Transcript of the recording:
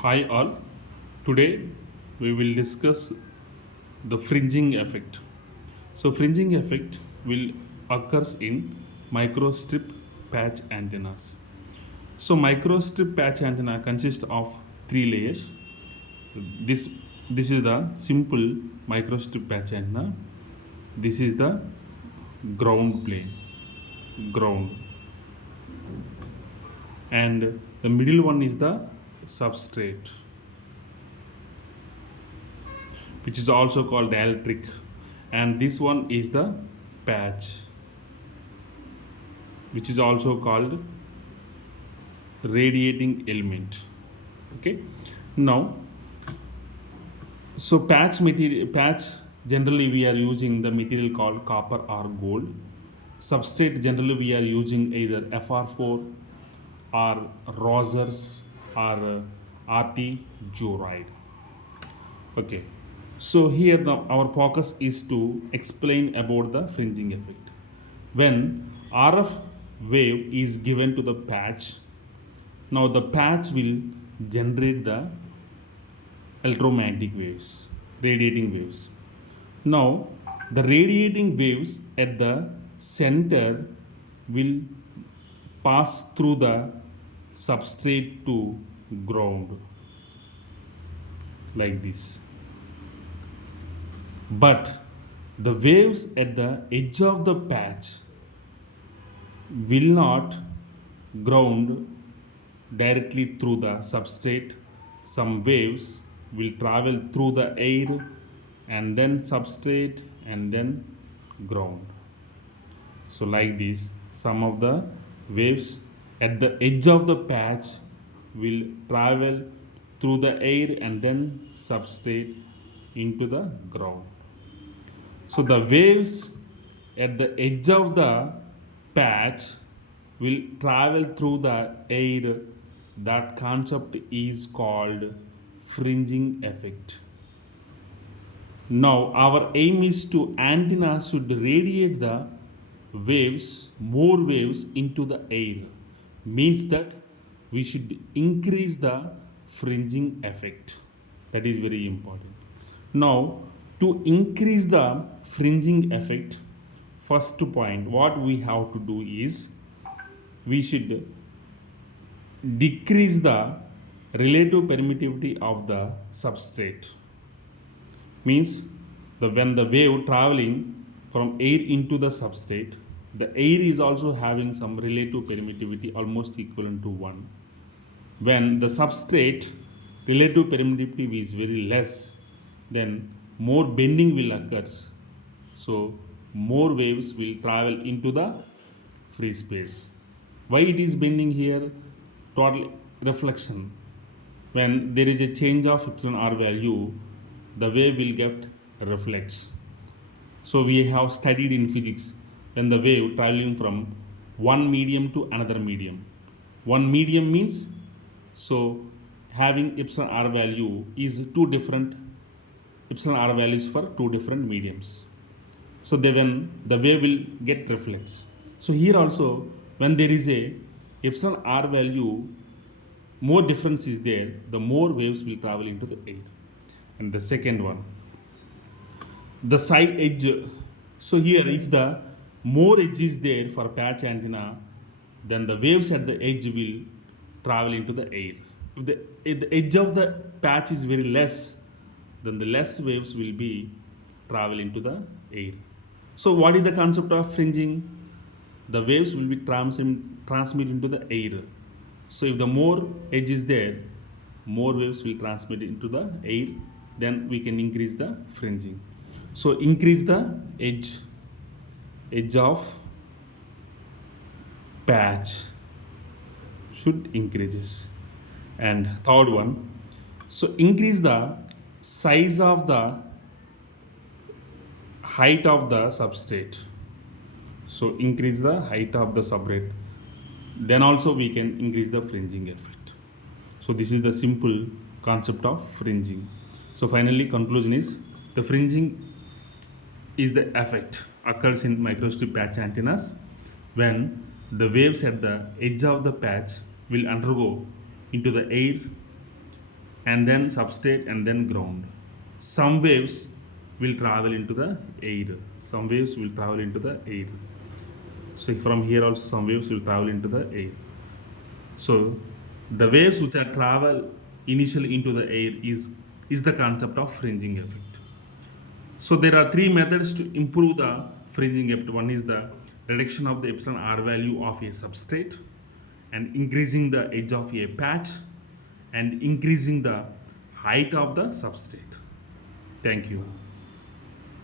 Hi all. Today we will discuss the fringing effect. So fringing effect will occurs in microstrip patch antennas. So microstrip patch antenna consists of three layers. This this is the simple microstrip patch antenna. This is the ground plane, ground, and the middle one is the substrate, which is also called dielectric, and this one is the patch, which is also called radiating element. Okay, now so patch generally we are using the material called copper or gold. Substrate generally we are using either FR4 or rosers or RT juride. Okay, so here our focus is to explain about the fringing effect. When RF wave is given to the patch, now the patch will generate the electromagnetic waves, radiating waves. Now the radiating waves at the center will pass through the substrate to ground like this. But the waves at the edge of the patch will not ground directly through the substrate. Some waves will travel through the air and then substrate and then ground. So, like this, some of the waves at the edge of the patch will travel through the air and then substrate into the ground. So the waves at the edge of the patch will travel through the air. That concept is called fringing effect. Now our aim is to antenna should radiate the waves, more waves into the air. Means that we should increase the fringing effect. That is very important. Now to increase the fringing effect, first point what we have to do is we should decrease the relative permittivity of the substrate. Means when the wave traveling from air into the substrate, the air is also having some relative permittivity almost equivalent to 1. When the substrate relative permittivity is very less, then more bending will occur. So more waves will travel into the free space. Why it is bending here? Total reflection. When there is a change of epsilon r value, the wave will get reflects. So we have studied in physics when the wave traveling from one medium to another medium. One medium means so having epsilon r value is two different epsilon r values for two different mediums. So then the wave will get reflects. So here also when there is a epsilon r value, more difference is there, the more waves will travel into the air. And the second one, the side edge. So here if the more edge is there for patch antenna, then the waves at the edge will travel into the air. If the edge of the patch is very less, then the less waves will be travel into the air. So what is the concept of fringing? The waves will be transmit into the air. So if the more edge is there, more waves will transmit into the air, then we can increase the fringing. So increase the edge of patch should increases. And third one, so increase the size of the height of the substrate. So increase the height of the substrate, then also we can increase the fringing effect. So this is the simple concept of fringing. So finally conclusion is the fringing is the effect occurs in microstrip patch antennas when the waves at the edge of the patch will undergo into the air and then substrate and then ground. Some waves will travel into the air. Some waves will travel into the air. So from here also some waves will travel into the air. So the waves which are travel initially into the air is the concept of fringing effect. So there are three methods to improve the fringing effect. One is the reduction of the epsilon r value of a substrate and increasing the edge of a patch and increasing the height of the substrate. Thank you.